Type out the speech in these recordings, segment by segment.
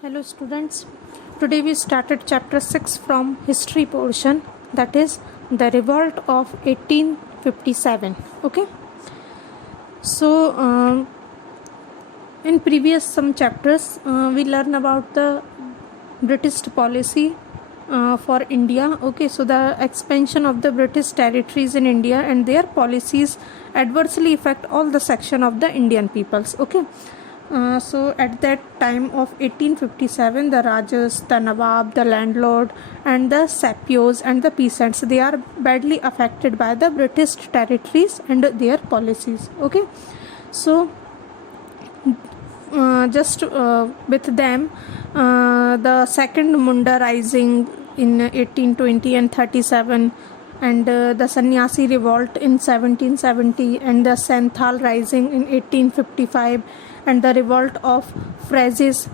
Hello students, today we started chapter 6 from history portion, that is the revolt of 1857. Okay, so in previous some chapters we learn about the British policy for India. Okay, so the expansion of the British territories in India and their policies adversely affect all the section of the Indian peoples. Okay, so at that time of 1857, the Rajas, the Nawab, the landlord, and the sapios and the peasants, they are badly affected by the British territories and their policies. Okay, so just with them, the second Munda rising in 1820 and 37, and the Sannyasi revolt in 1770, and the Santhal rising in 1855, and the revolt of Phrases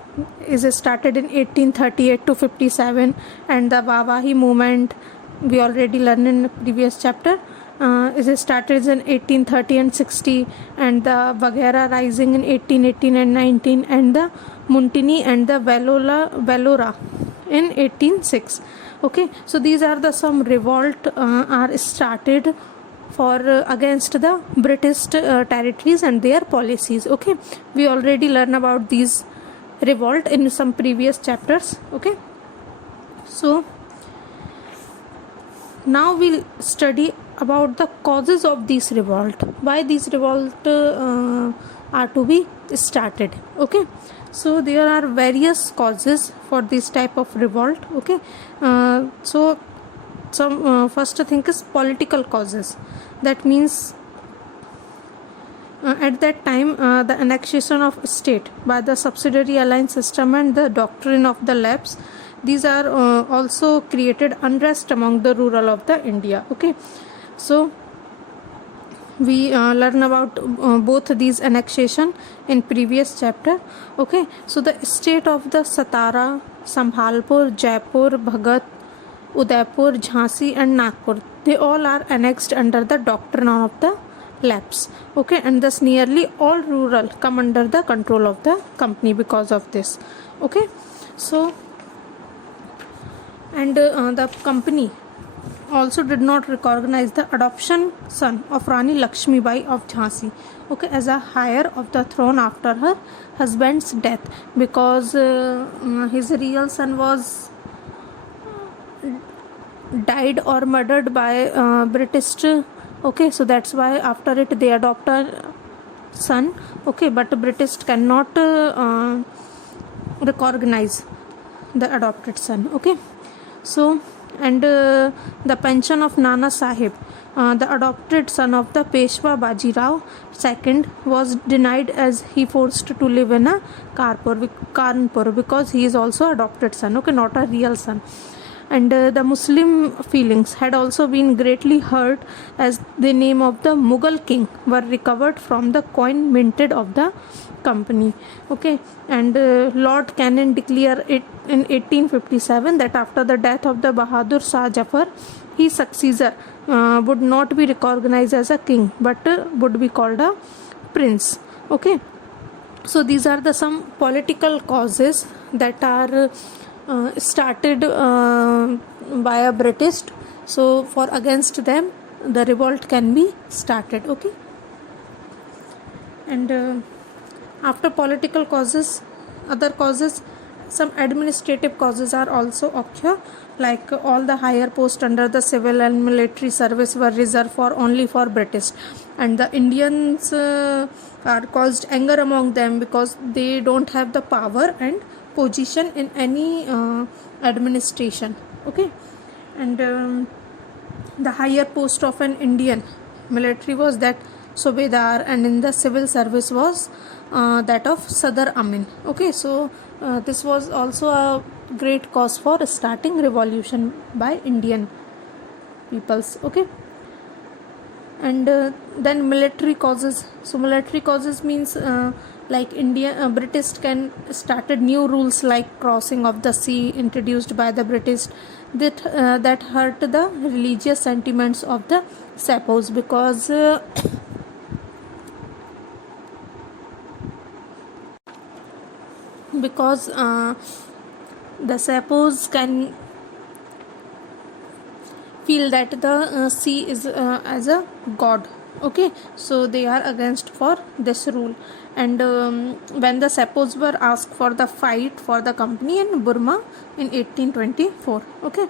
is started in 1838 to 57, and the Vavahi movement we already learned in the previous chapter is started in 1830 and 60, and the Vaghera rising in 1818 and 19, and the Muntini and the Vellora in 1806. Okay, so these are the some revolt are started for against the British territories and their policies. Okay, we already learned about these revolt in some previous chapters. Okay, so now we'll study about the causes of this revolt, why these revolt are to be started. Okay, so there are various causes for this type of revolt. Okay, so some first thing is political causes. That means at that time the annexation of state by the subsidiary alliance system and the doctrine of the lapse, these are also created unrest among the rural of the India. Okay, so we learn about both these annexation in previous chapter. Okay, so the state of the Satara, Sambhalpur, Jaipur, Bhagat, Udaipur, Jhansi and Nagpur, they all are annexed under the doctrine of the lapse. Okay, and thus nearly all rural come under the control of the company because of this. Okay, so and the company also did not recognize the adoption son of Rani Lakshmi Bai of Jhansi, okay, as a heir of the throne after her husband's death, because his real son was died or murdered by British. Okay, so that's why after it they adopt a son. Okay, but British cannot recognize the adopted son. Okay, so and the pension of Nana Sahib, the adopted son of the Peshwa Bajirao II, was denied as he forced to live in a Kanpur, because he is also adopted son. Okay, not a real son. And the Muslim feelings had also been greatly hurt as the name of the Mughal king were recovered from the coin minted of the company. Okay, and Lord Cannon declared it in 1857 that after the death of the Bahadur Shah Jafar, his successor would not be recognized as a king but would be called a prince. Okay, so these are the some political causes that are started by a British. So for against them the revolt can be started. Okay, and after political causes, other causes, some administrative causes are also occur, like all the higher posts under the civil and military service were reserved for only for British, and the Indians are caused anger among them because they don't have the power and position in any administration. Okay, and the higher post of an Indian military was that Subedar, and in the civil service was that of Sadar Amin. Okay, so this was also a great cause for starting revolution by Indian peoples. Okay, and then military causes. So military causes means like British can started new rules like crossing of the sea introduced by the British that hurt the religious sentiments of the Sapos, because because the Sapos can feel that the sea is as a god. Okay, so they are against for this rule. And when the Sapos were asked for the fight for the company in Burma in 1824. Okay,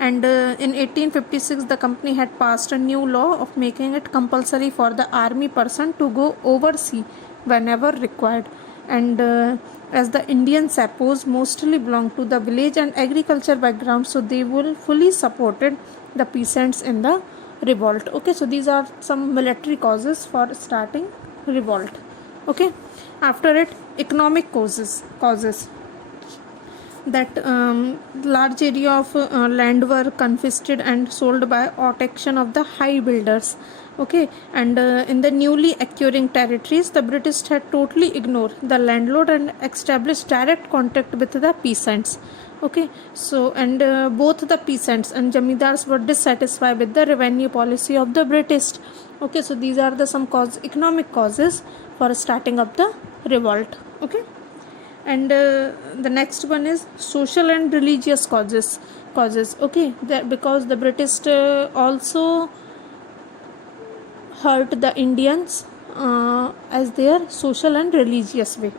and in 1856 the company had passed a new law of making it compulsory for the army person to go overseas whenever required. And as the Indian Sapos mostly belong to the village and agriculture background, so they will fully supported the peasants in the revolt. Okay, so these are some military causes for starting revolt. Okay, after it, economic causes that large area of land were confiscated and sold by auction of the high builders. Okay, and in the newly acquiring territories, the British had totally ignored the landlord and established direct contact with the peasants. Okay, so and both the peasants and jamidars were dissatisfied with the revenue policy of the British. Okay, so these are the some economic causes for starting up the revolt. Okay, and the next one is social and religious causes. Okay, that because the British also hurt the Indians as their social and religious way.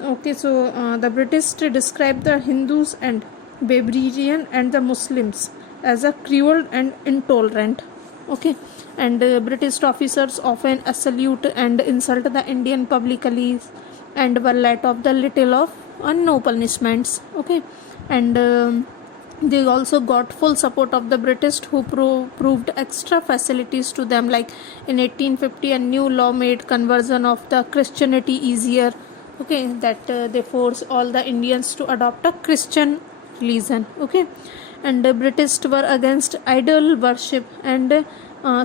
Okay, so the British described the Hindus and Barbarian and the Muslims as a cruel and intolerant. Okay, and British officers often salute and insult the Indian publicly and were let off the little of no punishments. Okay, and they also got full support of the British, who proved extra facilities to them, like in 1850 a new law made conversion of the Christianity easier. Okay, that they force all the Indians to adopt a Christian religion. Okay, and the British were against idol worship and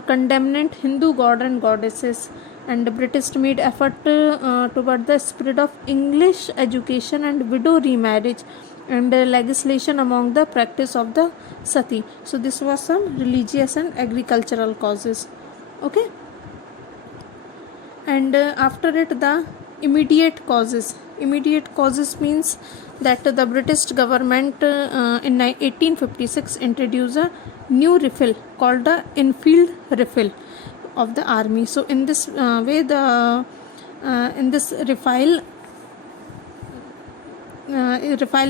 condemned Hindu god and goddesses. And the British made effort toward the spread of English education and widow remarriage and legislation among the practice of the sati. So this was some religious and agricultural causes. Okay, and after it, the immediate causes means that the British government in 1856 introduced a new rifle called the Enfield rifle of the army. So in this way, the in this rifle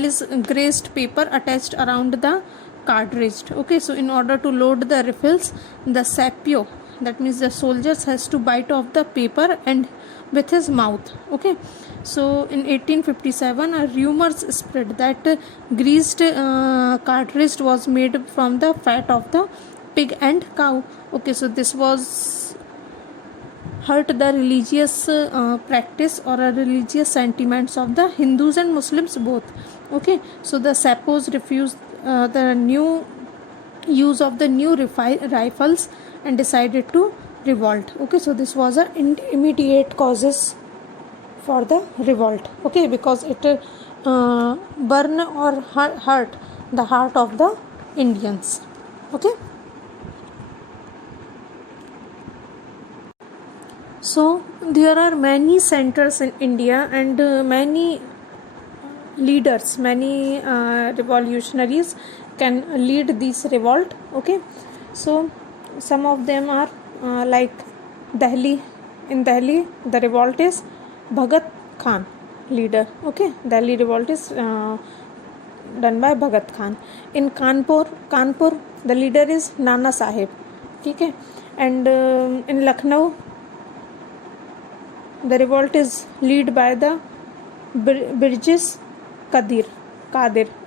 is graced paper attached around the cartridge. Okay, so in order to load the rifles, the sapio, that means the soldiers, has to bite off the paper and with his mouth. Okay, so in 1857 a rumors spread that greased cartridge was made from the fat of the pig and cow. Okay, so this was hurt the religious practice or religious sentiments of the Hindus and Muslims both. Okay, so the Sapos refused the new use of the new rifles and decided to revolt. Okay, so this was a immediate causes for the revolt. Okay, because it burn or hurt the heart of the Indians. Okay, so there are many centers in India and many leaders, many revolutionaries can lead this revolt. Okay, so some of them are like Delhi. In Delhi, the revolt is Bhagat Khan leader. Okay, Delhi revolt is done by Bhagat Khan. In Kanpur, the leader is Nana Sahib. Okay, and in Lucknow, the revolt is led by the Birjis Qadir.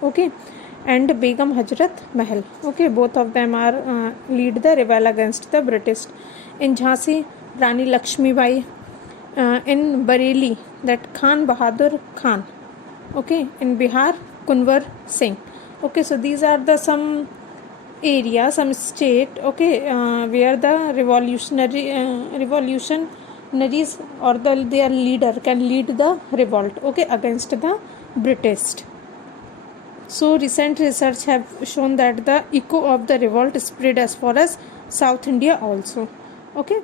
Okay, and Begum Hazrat Mahal. Okay, both of them are lead the rebel against the British. In Jhansi, Rani Lakshmi Bai. In Bareilly, that Khan Bahadur Khan. Okay, in Bihar, Kunwar Singh. Okay, so these are the some area, some state. Okay, where the revolutionaries or their leader can lead the revolt. Okay, against the British. So recent research have shown that the echo of the revolt spread as far as South India also. Okay.